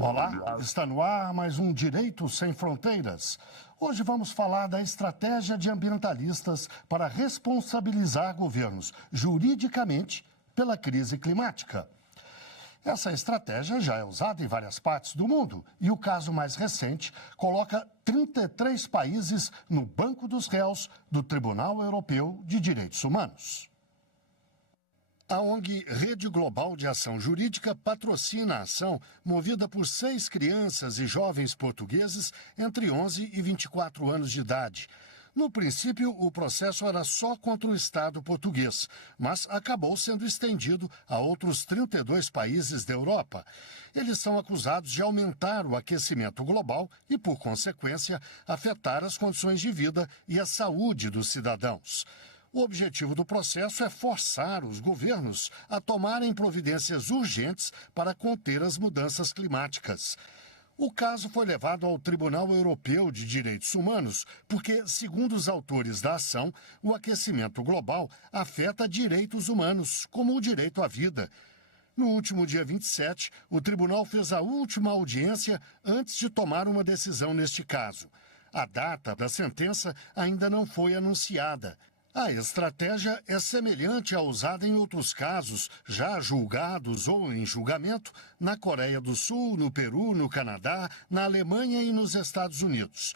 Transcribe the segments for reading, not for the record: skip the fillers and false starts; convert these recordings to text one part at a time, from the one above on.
Olá, está no ar mais um Direito Sem Fronteiras. Hoje vamos falar da estratégia de ambientalistas para responsabilizar governos juridicamente pela crise climática. Essa estratégia já é usada em várias partes do mundo e o caso mais recente coloca 33 países no banco dos réus do Tribunal Europeu de Direitos Humanos. A ONG Rede Global de Ação Jurídica patrocina a ação movida por 6 crianças e jovens portugueses entre 11 e 24 anos de idade. No princípio, o processo era só contra o Estado português, mas acabou sendo estendido a outros 32 países da Europa. Eles são acusados de aumentar o aquecimento global e, por consequência, afetar as condições de vida e a saúde dos cidadãos. O objetivo do processo é forçar os governos a tomarem providências urgentes para conter as mudanças climáticas. O caso foi levado ao Tribunal Europeu de Direitos Humanos porque, segundo os autores da ação, o aquecimento global afeta direitos humanos, como o direito à vida. No último dia 27, o tribunal fez a última audiência antes de tomar uma decisão neste caso. A data da sentença ainda não foi anunciada. A estratégia é semelhante à usada em outros casos, já julgados ou em julgamento, na Coreia do Sul, no Peru, no Canadá, na Alemanha e nos Estados Unidos.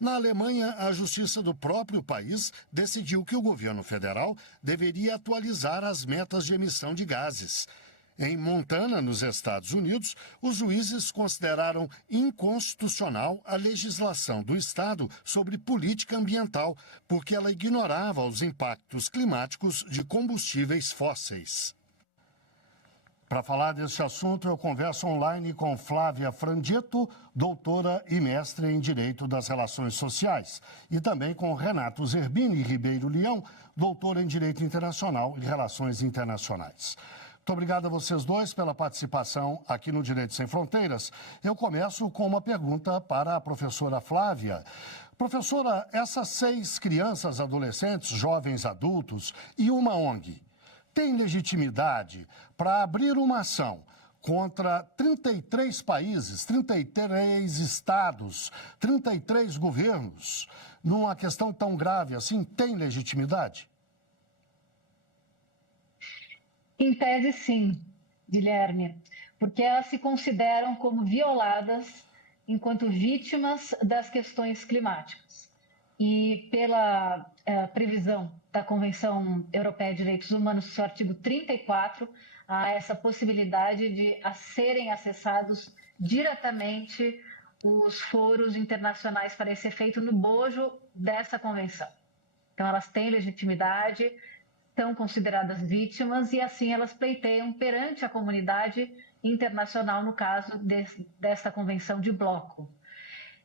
Na Alemanha, a justiça do próprio país decidiu que o governo federal deveria atualizar as metas de emissão de gases. Em Montana, nos Estados Unidos, os juízes consideraram inconstitucional a legislação do Estado sobre política ambiental, porque ela ignorava os impactos climáticos de combustíveis fósseis. Para falar deste assunto, eu converso online com Flávia Frangetto, doutora e mestre em Direito das Relações Sociais, e também com Renato Zerbini Ribeiro Leão, doutor em Direito Internacional e Relações Internacionais. Muito obrigado a vocês dois pela participação aqui no Direito Sem Fronteiras. Eu começo com uma pergunta para a professora Flávia. Professora, essas 6 crianças, adolescentes, jovens adultos e uma ONG têm legitimidade para abrir uma ação contra 33 países, 33 estados, 33 governos, numa questão tão grave assim? Tem legitimidade? Em tese, sim, Guilherme, porque elas se consideram como violadas enquanto vítimas das questões climáticas. E pela previsão da Convenção Europeia de Direitos Humanos, seu artigo 34, há essa possibilidade de serem acessados diretamente os foros internacionais para esse efeito no bojo dessa convenção. Então, elas têm legitimidade, são consideradas vítimas e, assim, elas pleiteiam perante a comunidade internacional, no caso desta convenção de bloco.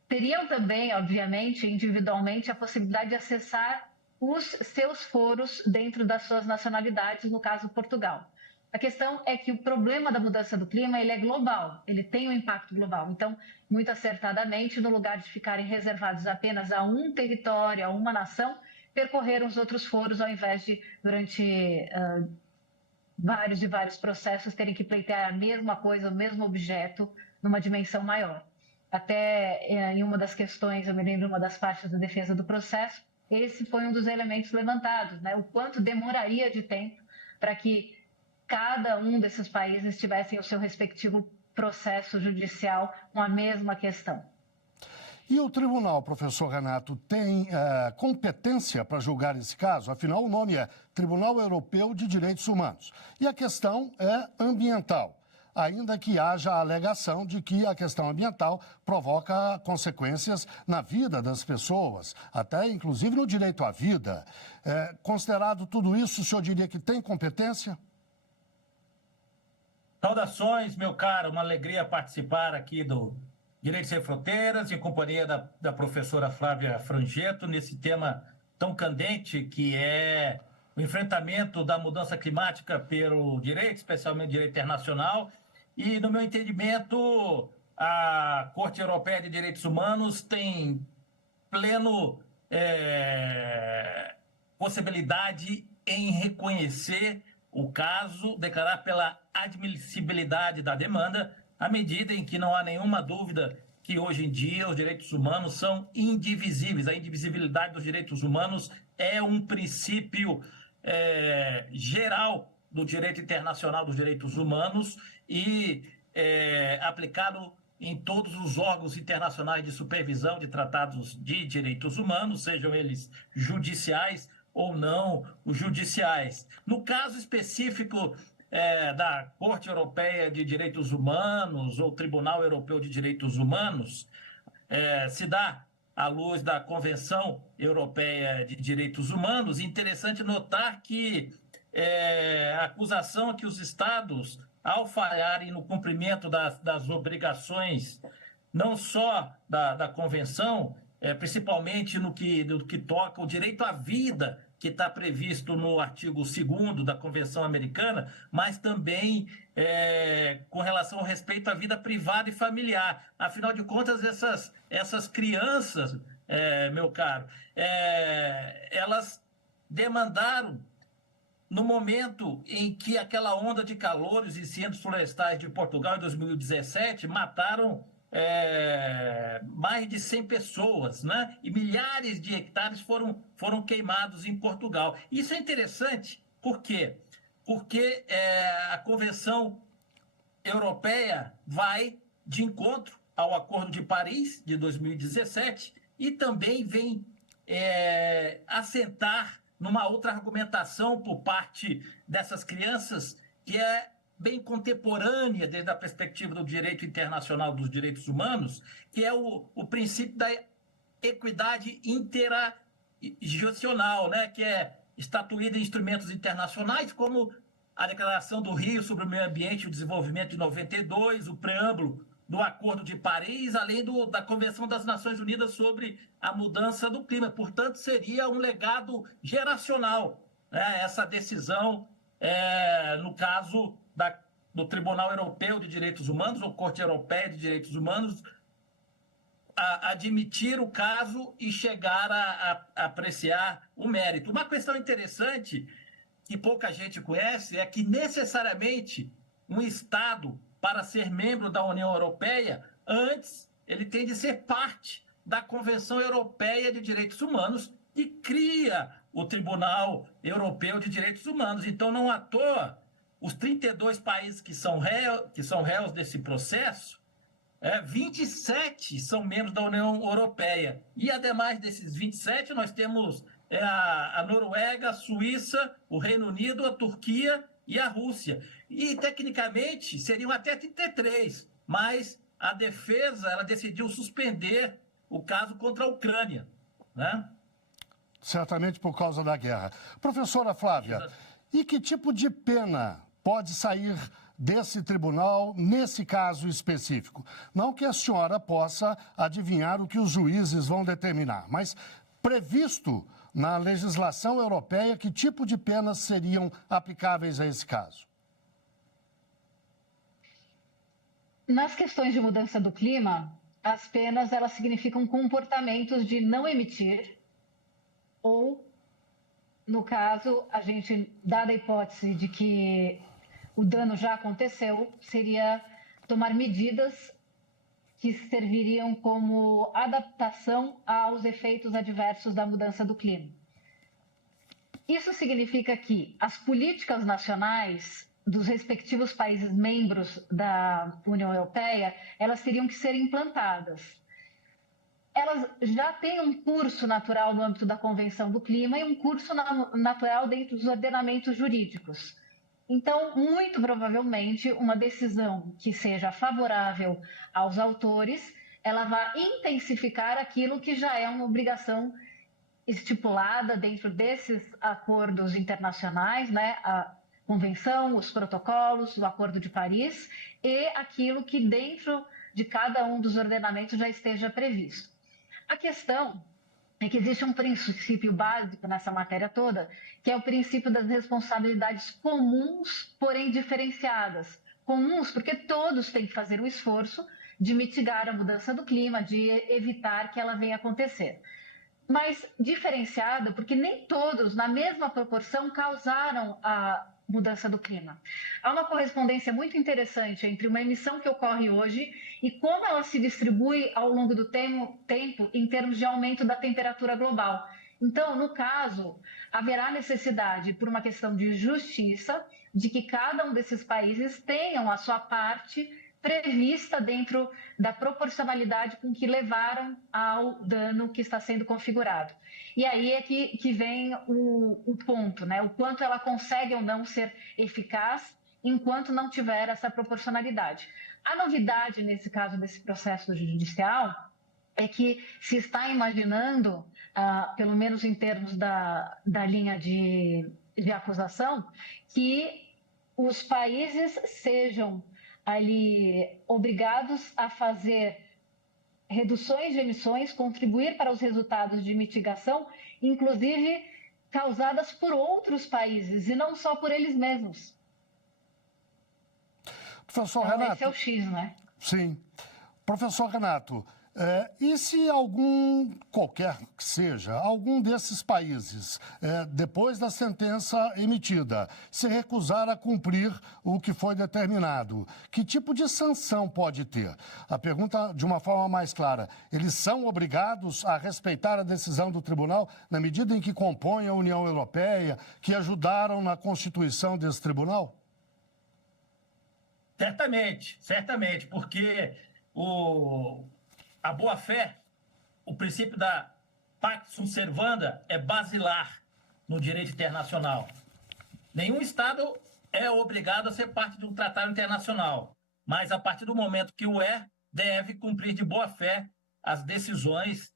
Teriam também, obviamente, individualmente, a possibilidade de acessar os seus foros dentro das suas nacionalidades, no caso Portugal. A questão é que o problema da mudança do clima ele é global, ele tem um impacto global. Então, muito acertadamente, no lugar de ficarem reservados apenas a um território, a uma nação, percorreram os outros foros, ao invés de, durante vários processos, terem que pleitear a mesma coisa, o mesmo objeto, numa dimensão maior. Até em uma das questões, eu me lembro, uma das partes da defesa do processo, esse foi um dos elementos levantados, né? O quanto demoraria de tempo para que cada um desses países tivessem o seu respectivo processo judicial com a mesma questão. E o tribunal, professor Renato, tem competência para julgar esse caso? Afinal, o nome é Tribunal Europeu de Direitos Humanos. E a questão é ambiental, ainda que haja a alegação de que a questão ambiental provoca consequências na vida das pessoas, até inclusive no direito à vida. Considerado tudo isso, o senhor diria que tem competência? Saudações, meu caro, uma alegria participar aqui do Direito Sem Fronteiras, em companhia da professora Flávia Frangetto, nesse tema tão candente que é o enfrentamento da mudança climática pelo direito, especialmente direito internacional. E, no meu entendimento, a Corte Europeia de Direitos Humanos tem pleno possibilidade em reconhecer o caso, declarar pela admissibilidade da demanda, à medida em que não há nenhuma dúvida que hoje em dia os direitos humanos são indivisíveis. A indivisibilidade dos direitos humanos é um princípio geral do direito internacional dos direitos humanos e aplicado em todos os órgãos internacionais de supervisão de tratados de direitos humanos, sejam eles judiciais ou não os judiciais. No caso específico da Corte Europeia de Direitos Humanos ou Tribunal Europeu de Direitos Humanos, se dá à luz da Convenção Europeia de Direitos Humanos. Interessante notar que a acusação é que os Estados, ao falharem no cumprimento das obrigações, não só da Convenção, principalmente no que toca o direito à vida, que está previsto no artigo 2º da Convenção Americana, mas também com relação ao respeito à vida privada e familiar. Afinal de contas, essas crianças, meu caro, elas demandaram, no momento em que aquela onda de calor, os incêndios florestais de Portugal em 2017 mataram mais de 100 pessoas, né? E milhares de hectares foram queimados em Portugal. Isso é interessante, por quê? Porque a Convenção Europeia vai de encontro ao Acordo de Paris, de 2017, e também vem assentar numa outra argumentação por parte dessas crianças, que é bem contemporânea desde a perspectiva do direito internacional dos direitos humanos, que é o princípio da equidade intergeracional, né? Que é estatuída em instrumentos internacionais, como a Declaração do Rio sobre o Meio Ambiente e o Desenvolvimento de 92, o preâmbulo do Acordo de Paris, além da Convenção das Nações Unidas sobre a mudança do clima. Portanto, seria um legado geracional, né? Essa decisão, no caso do Tribunal Europeu de Direitos Humanos, ou Corte Europeia de Direitos Humanos, admitir o caso e chegar a apreciar o mérito. Uma questão interessante que pouca gente conhece é que, necessariamente, um Estado, para ser membro da União Europeia, antes ele tem de ser parte da Convenção Europeia de Direitos Humanos, que cria o Tribunal Europeu de Direitos Humanos. Então, não à toa, os 32 países que são réus desse processo, 27 são membros da União Europeia. E, ademais desses 27, nós temos a Noruega, a Suíça, o Reino Unido, a Turquia e a Rússia. E, tecnicamente, seriam até 33, mas a defesa ela decidiu suspender o caso contra a Ucrânia, né? Certamente por causa da guerra. Professora Flávia, e que tipo de pena pode sair desse tribunal nesse caso específico? Não que a senhora possa adivinhar o que os juízes vão determinar, mas previsto na legislação europeia, que tipo de penas seriam aplicáveis a esse caso? Nas questões de mudança do clima, as penas elas significam comportamentos de não emitir ou, no caso, a gente, dada a hipótese de que o dano já aconteceu, seria tomar medidas que serviriam como adaptação aos efeitos adversos da mudança do clima. Isso significa que as políticas nacionais dos respectivos países membros da União Europeia, elas teriam que ser implantadas. Elas já têm um curso natural no âmbito da Convenção do Clima e um curso natural dentro dos ordenamentos jurídicos. Então, muito provavelmente, uma decisão que seja favorável aos autores, ela vai intensificar aquilo que já é uma obrigação estipulada dentro desses acordos internacionais, né? A Convenção, os protocolos, o Acordo de Paris e aquilo que dentro de cada um dos ordenamentos já esteja previsto. A questão é que existe um princípio básico nessa matéria toda, que é o princípio das responsabilidades comuns, porém diferenciadas. Comuns porque todos têm que fazer o esforço de mitigar a mudança do clima, de evitar que ela venha acontecer. mas diferenciada, porque nem todos, na mesma proporção, causaram a mudança do clima. Há uma correspondência muito interessante entre uma emissão que ocorre hoje e como ela se distribui ao longo do tempo em termos de aumento da temperatura global. Então, no caso, haverá necessidade, por uma questão de justiça, de que cada um desses países tenham a sua parte prevista dentro da proporcionalidade com que levaram ao dano que está sendo configurado. E aí é que vem o ponto, né? O quanto ela consegue ou não ser eficaz enquanto não tiver essa proporcionalidade. A novidade, nesse caso desse processo judicial, é que se está imaginando, pelo menos em termos da linha de acusação, que os países sejam ali obrigados a fazer reduções de emissões, contribuir para os resultados de mitigação, inclusive causadas por outros países e não só por eles mesmos. Professor então, Renato. Esse é o X, né? Sim. Professor Renato, e se qualquer que seja, algum desses países, depois da sentença emitida, se recusar a cumprir o que foi determinado, que tipo de sanção pode ter? A pergunta, de uma forma mais clara, eles são obrigados a respeitar a decisão do tribunal na medida em que compõem a União Europeia, que ajudaram na constituição desse tribunal? Certamente, porque a boa-fé, o princípio da Pax sunt servanda é basilar no direito internacional. Nenhum Estado é obrigado a ser parte de um tratado internacional, mas a partir do momento que o deve cumprir de boa-fé as decisões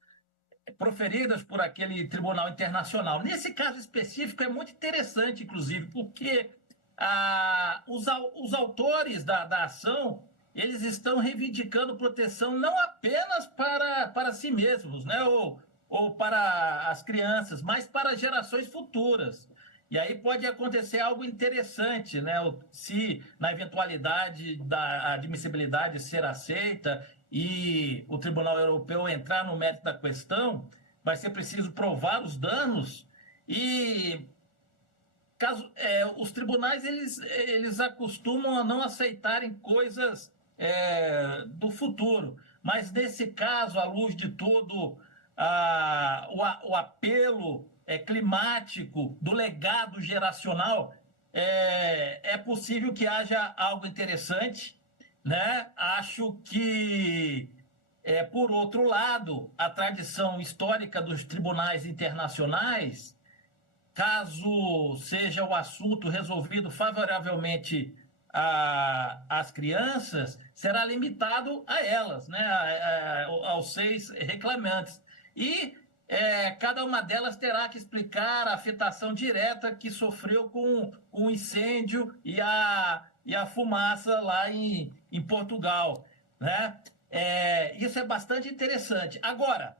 proferidas por aquele tribunal internacional. Nesse caso específico é muito interessante, inclusive, porque os autores da ação, eles estão reivindicando proteção não apenas para si mesmos, né? ou para as crianças, mas para gerações futuras. E aí pode acontecer algo interessante, né? Se na eventualidade da admissibilidade ser aceita e o Tribunal Europeu entrar no mérito da questão, vai ser preciso provar os danos e os tribunais eles acostumam a não aceitarem coisas do futuro, mas nesse caso, à luz de todo o apelo climático, do legado geracional, é possível que haja algo interessante, né? Acho que, por outro lado, a tradição histórica dos tribunais internacionais, caso seja o assunto resolvido favoravelmente às crianças, será limitado a elas, né? aos 6 reclamantes. E cada uma delas terá que explicar a afetação direta que sofreu com o incêndio e a fumaça lá em Portugal, né? Isso é bastante interessante. Agora,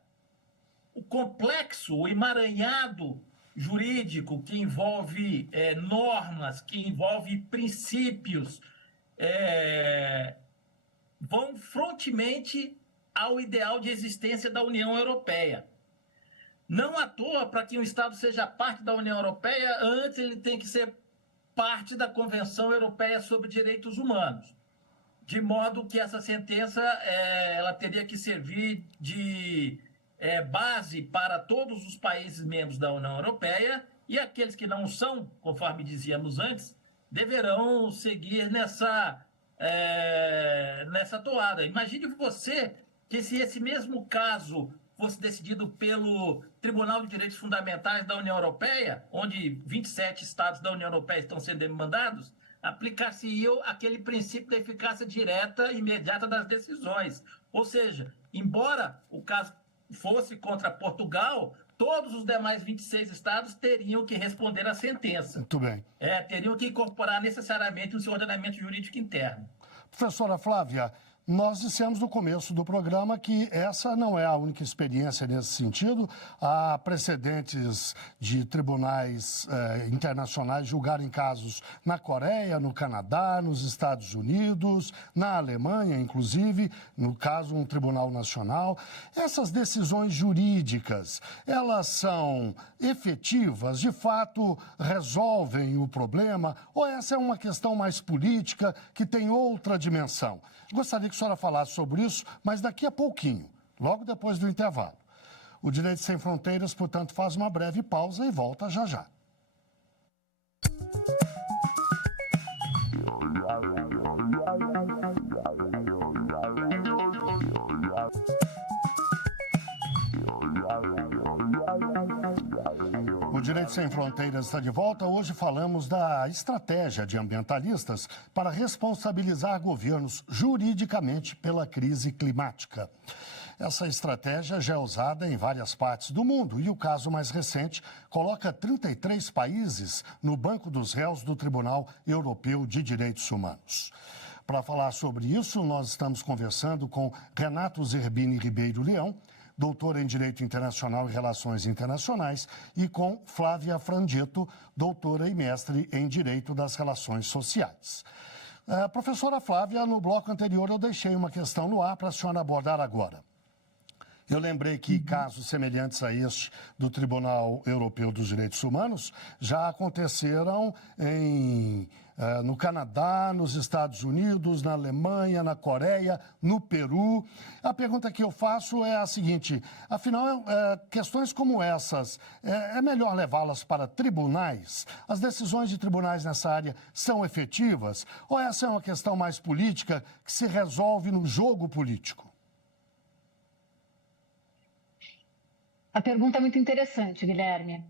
o complexo, o emaranhado jurídico que envolve normas, que envolve princípios, vão frontemente ao ideal de existência da União Europeia. Não à toa, para que um Estado seja parte da União Europeia, antes ele tem que ser parte da Convenção Europeia sobre Direitos Humanos. De modo que essa sentença ela teria que servir de base para todos os países membros da União Europeia, e aqueles que não são, conforme dizíamos antes, deverão seguir nessa toada. Imagine você que, se esse mesmo caso fosse decidido pelo Tribunal de Direitos Fundamentais da União Europeia, onde 27 estados da União Europeia estão sendo demandados, aplicar-se aquele princípio da eficácia direta e imediata das decisões. Ou seja, embora o caso fosse contra Portugal, todos os demais 26 estados teriam que responder à sentença. Muito bem. Teriam que incorporar necessariamente o seu ordenamento jurídico interno. Professora Flávia, Nós dissemos no começo do programa que essa não é a única experiência nesse sentido. Há precedentes de tribunais internacionais julgarem casos na Coreia, no Canadá, nos Estados Unidos, na Alemanha, inclusive, no caso, um tribunal nacional. Essas decisões jurídicas, elas são efetivas, de fato resolvem o problema, ou essa é uma questão mais política que tem outra dimensão? Gostaria que a senhora falasse sobre isso, mas daqui a pouquinho, logo depois do intervalo. O Direito Sem Fronteiras, portanto, faz uma breve pausa e volta já já. O Direito Sem Fronteiras está de volta. Hoje falamos da estratégia de ambientalistas para responsabilizar governos juridicamente pela crise climática. Essa estratégia já é usada em várias partes do mundo e o caso mais recente coloca 33 países no banco dos réus do Tribunal Europeu de Direitos Humanos. Para falar sobre isso, nós estamos conversando com Renato Zerbini Ribeiro Leão, doutor em Direito Internacional e Relações Internacionais, e com Flávia Frangetto, doutora e mestre em Direito das Relações Sociais. Professora Flávia, no bloco anterior eu deixei uma questão no ar para a senhora abordar agora. Eu lembrei que casos semelhantes a este do Tribunal Europeu dos Direitos Humanos já aconteceram no Canadá, nos Estados Unidos, na Alemanha, na Coreia, no Peru. A pergunta que eu faço é a seguinte: afinal, questões como essas, é melhor levá-las para tribunais? As decisões de tribunais nessa área são efetivas? Ou essa é uma questão mais política que se resolve no jogo político? A pergunta é muito interessante, Guilherme.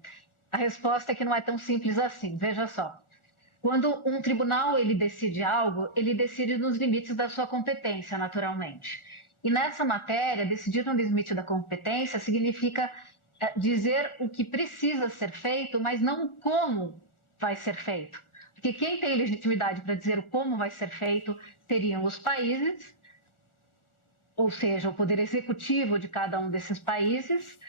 A resposta é que não é tão simples assim. Veja só. Quando um tribunal ele decide algo, ele decide nos limites da sua competência, naturalmente. E nessa matéria, decidir no limite da competência significa dizer o que precisa ser feito, mas não como vai ser feito. Porque quem tem legitimidade para dizer o como vai ser feito seriam os países, ou seja, o poder executivo de cada um desses países,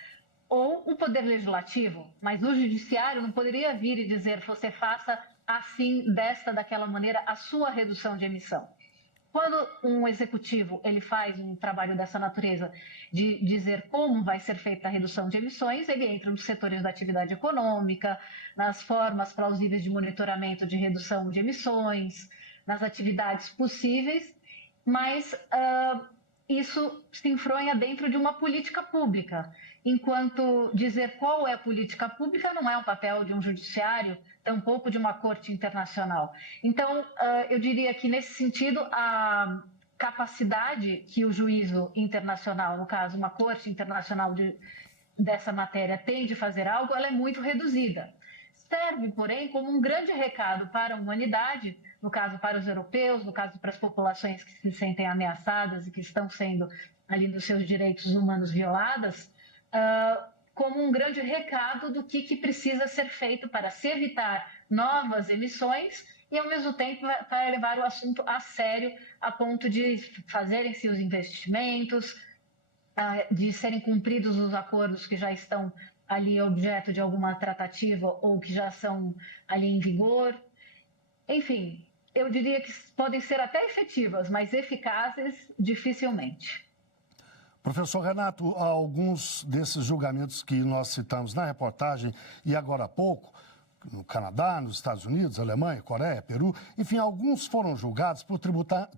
ou o poder legislativo, mas o judiciário não poderia vir e dizer você faça assim, daquela maneira, a sua redução de emissão. Quando um executivo ele faz um trabalho dessa natureza de dizer como vai ser feita a redução de emissões, ele entra nos setores da atividade econômica, nas formas plausíveis de monitoramento de redução de emissões, nas atividades possíveis, mas isso se enfronha dentro de uma política pública, enquanto dizer qual é a política pública não é um papel de um judiciário, tampouco de uma corte internacional. Então, eu diria que, nesse sentido, a capacidade que o juízo internacional, no caso, uma corte internacional dessa matéria, tem de fazer algo, ela é muito reduzida. Serve, porém, como um grande recado para a humanidade, no caso para os europeus, no caso para as populações que se sentem ameaçadas e que estão sendo ali nos seus direitos humanos violadas, como um grande recado do que precisa ser feito para se evitar novas emissões e, ao mesmo tempo, para levar o assunto a sério, a ponto de fazerem-se os investimentos, de serem cumpridos os acordos que já estão ali objeto de alguma tratativa ou que já são ali em vigor. Enfim, eu diria que podem ser até efetivas, mas eficazes, dificilmente. Professor Renato, alguns desses julgamentos que nós citamos na reportagem e agora há pouco, no Canadá, nos Estados Unidos, Alemanha, Coreia, Peru, enfim, alguns foram julgados por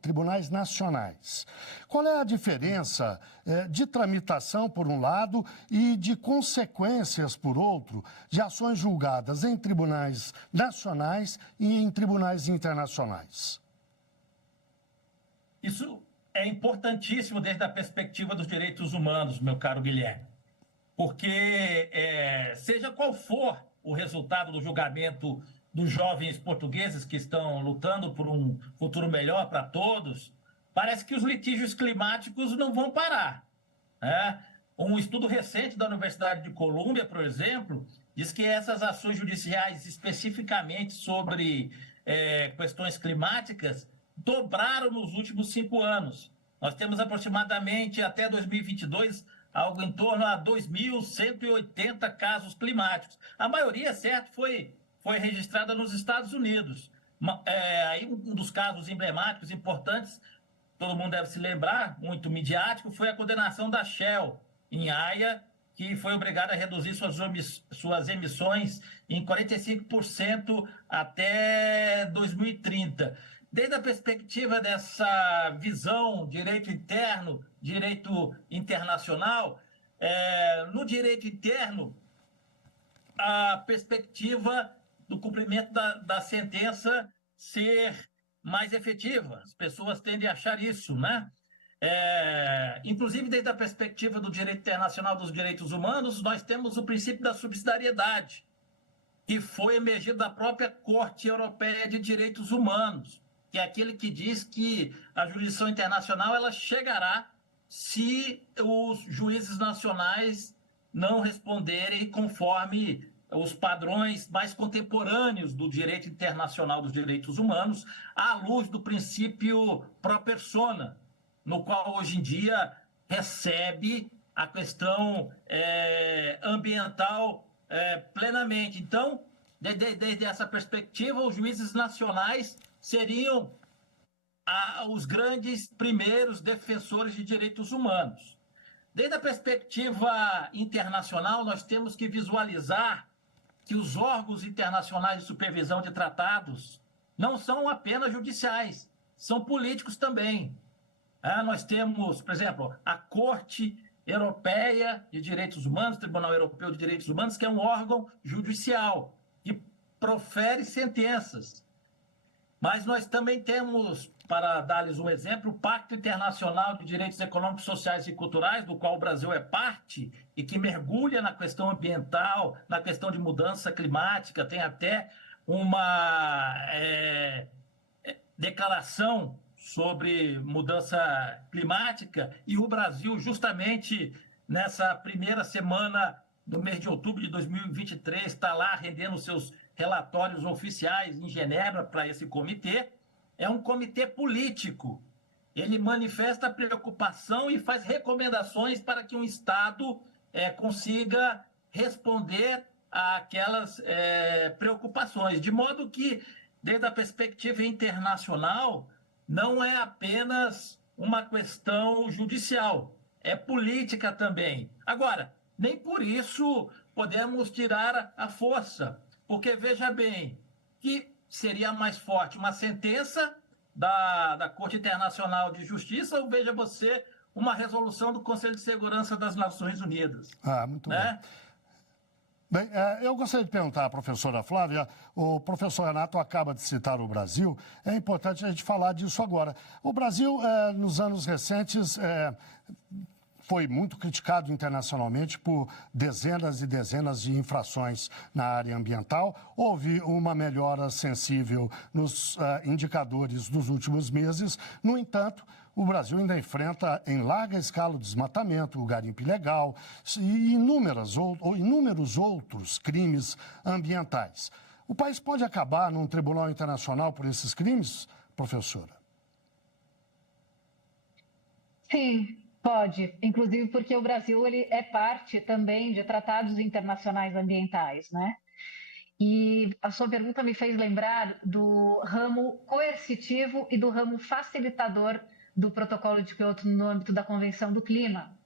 tribunais nacionais. Qual é a diferença de tramitação, por um lado, e de consequências, por outro, de ações julgadas em tribunais nacionais e em tribunais internacionais? Isso é importantíssimo desde a perspectiva dos direitos humanos, meu caro Guilherme, porque seja qual for o resultado do julgamento dos jovens portugueses que estão lutando por um futuro melhor para todos, parece que os litígios climáticos não vão parar, né? Um estudo recente da Universidade de Colômbia, por exemplo, diz que essas ações judiciais especificamente sobre questões climáticas dobraram nos últimos 5 anos. Nós temos aproximadamente, até 2022, algo em torno a 2.180 casos climáticos. A maioria, certo, foi registrada nos Estados Unidos. Aí um dos casos emblemáticos, importantes, todo mundo deve se lembrar, muito midiático, foi a condenação da Shell em Haia, que foi obrigada a reduzir suas emissões em 45% até 2030. Desde a perspectiva dessa visão, direito interno, direito internacional, no direito interno, a perspectiva do cumprimento da sentença ser mais efetiva. As pessoas tendem a achar isso, né? Inclusive, desde a perspectiva do direito internacional dos direitos humanos, nós temos o princípio da subsidiariedade, que foi emergido da própria Corte Europeia de Direitos Humanos, que é aquele que diz que a jurisdição internacional ela chegará se os juízes nacionais não responderem conforme os padrões mais contemporâneos do direito internacional dos direitos humanos, à luz do princípio pro persona, no qual hoje em dia recebe a questão ambiental plenamente. Então, desde essa perspectiva, os juízes nacionais seriam os grandes primeiros defensores de direitos humanos. Desde a perspectiva internacional, nós temos que visualizar que os órgãos internacionais de supervisão de tratados não são apenas judiciais, são políticos também. Nós temos, por exemplo, a Corte Europeia de Direitos Humanos, Tribunal Europeu de Direitos Humanos, que é um órgão judicial, que profere sentenças. Mas nós também temos, para dar-lhes um exemplo, o Pacto Internacional de Direitos Econômicos, Sociais e Culturais, do qual o Brasil é parte, e que mergulha na questão ambiental, na questão de mudança climática, tem até uma declaração sobre mudança climática, e o Brasil, justamente nessa primeira semana do mês de outubro de 2023, está lá rendendo seus relatórios oficiais em Genebra para esse comitê. É um comitê político. Ele manifesta preocupação e faz recomendações para que um Estado consiga responder àquelas preocupações. De modo que, desde a perspectiva internacional, não é apenas uma questão judicial, é política também. Agora, nem por isso podemos tirar a força, porque, veja bem, que seria mais forte uma sentença da Corte Internacional de Justiça ou, veja você, uma resolução do Conselho de Segurança das Nações Unidas. Muito bem. Bem, eu gostaria de perguntar à professora Flávia, o professor Renato acaba de citar o Brasil, é importante a gente falar disso agora. O Brasil, nos anos recentes, foi muito criticado internacionalmente por dezenas e dezenas de infrações na área ambiental. Houve uma melhora sensível nos indicadores dos últimos meses. No entanto, o Brasil ainda enfrenta em larga escala o desmatamento, o garimpo ilegal e inúmeros outros crimes ambientais. O país pode acabar num tribunal internacional por esses crimes, professora? Sim, pode. Inclusive porque o Brasil ele é parte também de tratados internacionais ambientais, né? E a sua pergunta me fez lembrar do ramo coercitivo e do ramo facilitador do Protocolo de Kyoto no âmbito da Convenção do Clima.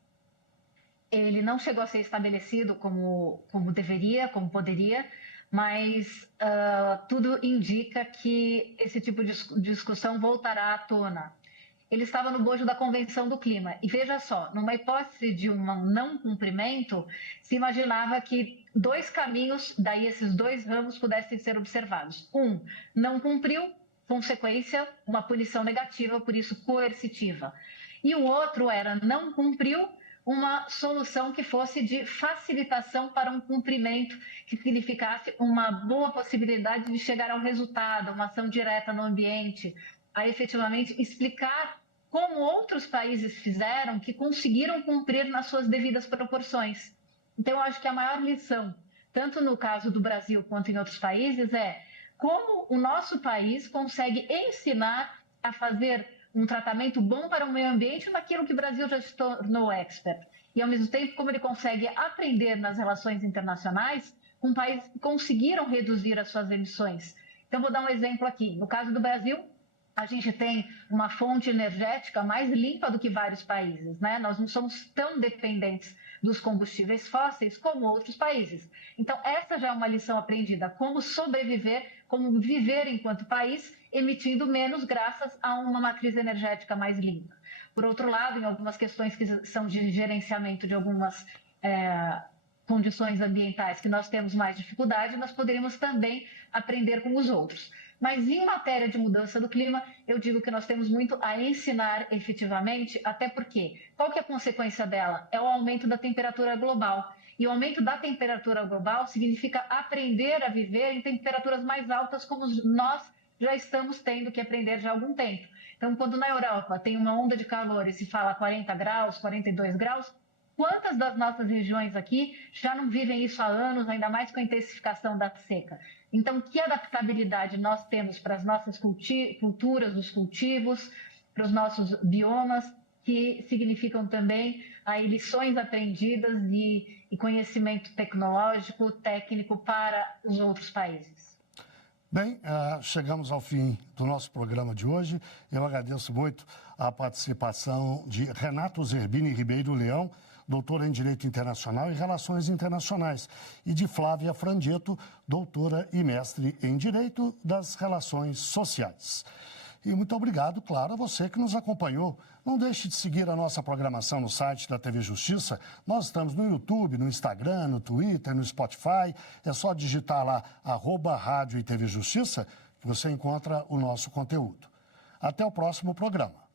Ele não chegou a ser estabelecido como deveria, como poderia, mas tudo indica que esse tipo de discussão voltará à tona. Ele estava no bojo da Convenção do Clima. E veja só, numa hipótese de um não cumprimento, se imaginava que dois caminhos, daí esses dois ramos pudessem ser observados. Um, não cumpriu, consequência, uma punição negativa, por isso coercitiva. E o outro era, não cumpriu, uma solução que fosse de facilitação para um cumprimento, que significasse uma boa possibilidade de chegar ao resultado, uma ação direta no ambiente, a efetivamente explicar como outros países fizeram que conseguiram cumprir nas suas devidas proporções. Então, eu acho que a maior lição, tanto no caso do Brasil quanto em outros países, é como o nosso país consegue ensinar a fazer um tratamento bom para o meio ambiente naquilo que o Brasil já se tornou expert. E, ao mesmo tempo, como ele consegue aprender nas relações internacionais com países que conseguiram reduzir as suas emissões. Então, vou dar um exemplo aqui. No caso do Brasil, a gente tem uma fonte energética mais limpa do que vários países, né? Nós não somos tão dependentes dos combustíveis fósseis como outros países. Então, essa já é uma lição aprendida, como sobreviver, como viver enquanto país, emitindo menos graças a uma matriz energética mais limpa. Por outro lado, em algumas questões que são de gerenciamento de algumas condições ambientais que nós temos mais dificuldade, nós poderíamos também aprender com os outros. Mas em matéria de mudança do clima, eu digo que nós temos muito a ensinar efetivamente, até porque qual que é a consequência dela? É o aumento da temperatura global. E o aumento da temperatura global significa aprender a viver em temperaturas mais altas, como nós já estamos tendo que aprender já há algum tempo. Então, quando na Europa tem uma onda de calor e se fala 40 graus, 42 graus, quantas das nossas regiões aqui já não vivem isso há anos, ainda mais com a intensificação da seca? Então, que adaptabilidade nós temos para as nossas culturas, os cultivos, para os nossos biomas, que significam também aí lições aprendidas e conhecimento tecnológico, técnico para os outros países. Bem, chegamos ao fim do nosso programa de hoje. Eu agradeço muito a participação de Renato Zerbini Ribeiro Leão, doutora em Direito Internacional e Relações Internacionais, e de Flávia Frangetto, doutora e mestre em Direito das Relações Sociais. E muito obrigado, claro, a você que nos acompanhou. Não deixe de seguir a nossa programação no site da TV Justiça. Nós estamos no YouTube, no Instagram, no Twitter, no Spotify. É só digitar lá @Rádio e TV Justiça que você encontra o nosso conteúdo. Até o próximo programa.